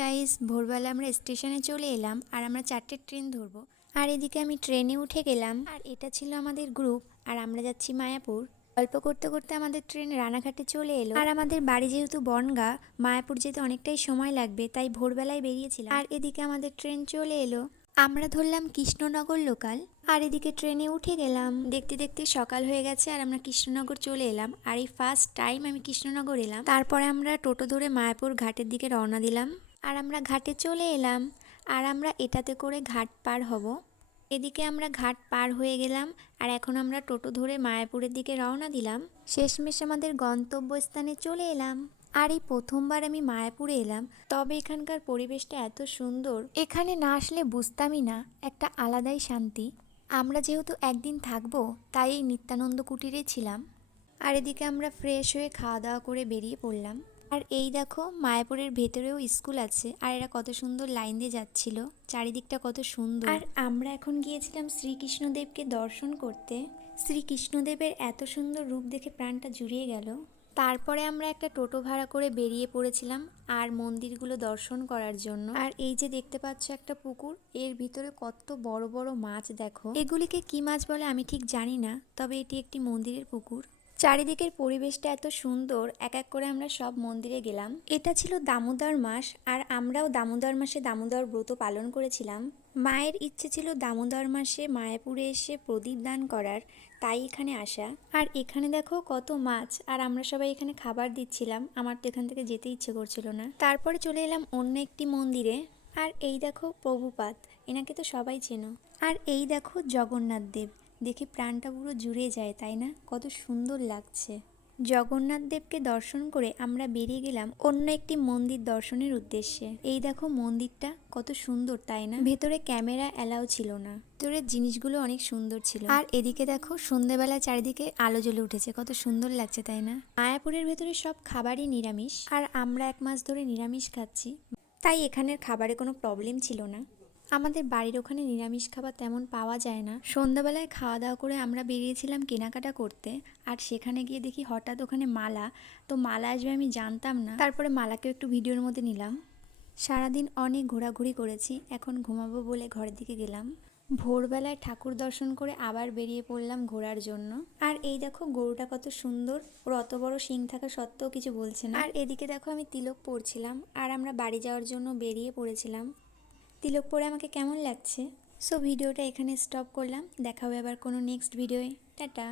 Guys, ভোরবেলা আমরা স্টেশনে চলে এলাম আর আমরা 4টে ট্রেন ধরবো। আর এদিকে আমি ট্রেনে উঠে গেলাম আর এটা ছিল আমাদের গ্রুপ আর আমরা যাচ্ছি মায়াপুর। গল্প করতে করতে আমাদের ট্রেন রানাঘাটে চলে এলো আর আমাদের বাড়ি যেহেতু বনগা, মায়াপুর যেতে অনেকটাই সময় লাগবে, তাই ভোরবেলায় বেরিয়েছিলাম। আর এদিকে আমাদের ট্রেন চলে এলো, আমরা ধরলাম কৃষ্ণনগর লোকাল। আর এদিকে ট্রেনে উঠে গেলাম। দেখতে দেখতে সকাল হয়ে গেছে আর আমরা কৃষ্ণনগর চলে এলাম। আর এই ফার্স্ট টাইম আমি কৃষ্ণনগর এলাম। তারপরে আমরা টোটো ধরে মায়াপুর ঘাটের দিকে রওনা দিলাম আর আমরা ঘাটে চলে এলাম। আর আমরা এটাতে করে ঘাট পার হব। এদিকে আমরা ঘাট পার হয়ে গেলাম আর এখন আমরা টোটো ধরে মায়াপুরের দিকে রওনা দিলাম। শেষমেশ আমাদের গন্তব্যস্থানে চলে এলাম। আর এই প্রথমবার আমি মায়াপুরে এলাম, তবে এখানকার পরিবেশটা এত সুন্দর, এখানে না আসলে বুঝতামই না, একটা আলাদাই শান্তি। আমরা যেহেতু একদিন থাকবো তাই এই নিত্যানন্দ কুটিরে ছিলাম। আর এদিকে আমরা ফ্রেশ হয়ে খাওয়া দাওয়া করে বেরিয়ে পড়লাম। আর এই দেখো, মায়াপুরের ভেতরেও স্কুল আছে আর এরা কত সুন্দর লাইন দিয়ে যাচ্ছিল, চারিদিকটা কত সুন্দর। আর আমরা এখন গিয়েছিলাম শ্রীকৃষ্ণদেবকে দর্শন করতে। শ্রীকৃষ্ণদেবের এত সুন্দর রূপ দেখে প্রাণটা জুড়িয়ে গেল। তারপরে আমরা একটা টোটো ভাড়া করে বেরিয়ে পড়েছিলাম আর মন্দিরগুলো দর্শন করার জন্য। আর এই যে দেখতে পাচ্ছ একটা পুকুর, এর ভিতরে কত বড় বড় মাছ দেখো। এগুলিকে কি মাছ বলে আমি ঠিক জানি না, তবে এটি একটি মন্দিরের পুকুর। চারিদিকের পরিবেশটা এত সুন্দর, এক এক করে আমরা সব মন্দিরে গেলাম। এটা ছিল দামোদর মাস আর আমরাও দামোদর মাসে দামোদর ব্রত পালন করেছিলাম। মায়ের ইচ্ছে ছিল দামোদর মাসে মায়াপুরে এসে প্রদীপ দান করার, তাই এখানে আসা। আর এখানে দেখো কত মাছ, আর আমরা সবাই এখানে খাবার দিচ্ছিলাম। আমার তো এখান থেকে যেতে ইচ্ছে করছিল না। তারপরে চলে এলাম অন্য একটি মন্দিরে। আর এই দেখো প্রভুপাদ, এনাকে তো সবাই চেনো। আর এই দেখো জগন্নাথ দেব, দেখে প্রাণটা পুরো জুড়ে যায়, তাই না? কত সুন্দর লাগছে। জগন্নাথ দেবকে দর্শন করে আমরা বেরিয়ে গেলাম অন্য একটি মন্দির দর্শনের উদ্দেশ্যে। এই দেখো মন্দিরটা কত সুন্দর, তাই না? ভেতরে ক্যামেরা অ্যালাউ ছিল না, ভেতরের জিনিসগুলো অনেক সুন্দর ছিল। আর এদিকে দেখো সন্ধ্যেবেলা চারিদিকে আলো জ্বলে উঠেছে, কত সুন্দর লাগছে, তাই না? মায়াপুরের ভেতরে সব খাবারই নিরামিষ আর আমরা 1 মাস ধরে নিরামিষ খাচ্ছি, তাই এখানের খাবারে কোনো প্রবলেম ছিল না। আমাদের বাড়ির ওখানে নিরামিষ খাবার তেমন পাওয়া যায় না। সন্ধ্যাবেলায় খাওয়া দাওয়া করে আমরা বেরিয়েছিলাম কেনাকাটা করতে আর সেখানে গিয়ে দেখি হঠাৎ ওখানে মালা, তো মালা আসবে আমি জানতাম না। তারপরে মালাকেও একটু ভিডিওর মধ্যে নিলাম। সারাদিন অনেক ঘোরাঘুরি করেছি, এখন ঘুমাবো বলে ঘরের দিকে গেলাম। ভোরবেলায় ঠাকুর দর্শন করে আবার বেরিয়ে পড়লাম ঘোরার জন্য। আর এই দেখো গরুটা কত সুন্দর, ওর অত বড় শিং থাকা সত্ত্বেও কিছু বলছে না। আর এদিকে দেখো আমি তিলক পরছিলাম আর আমরা বাড়ি যাওয়ার জন্য বেরিয়ে পড়েছিলাম। তিলক পরে আমাকে কেমন লাগছে? সো ভিডিওটা এখানে স্টপ করলাম, দেখা হবে আবার কোনো নেক্সট ভিডিওয়ে। টাটা।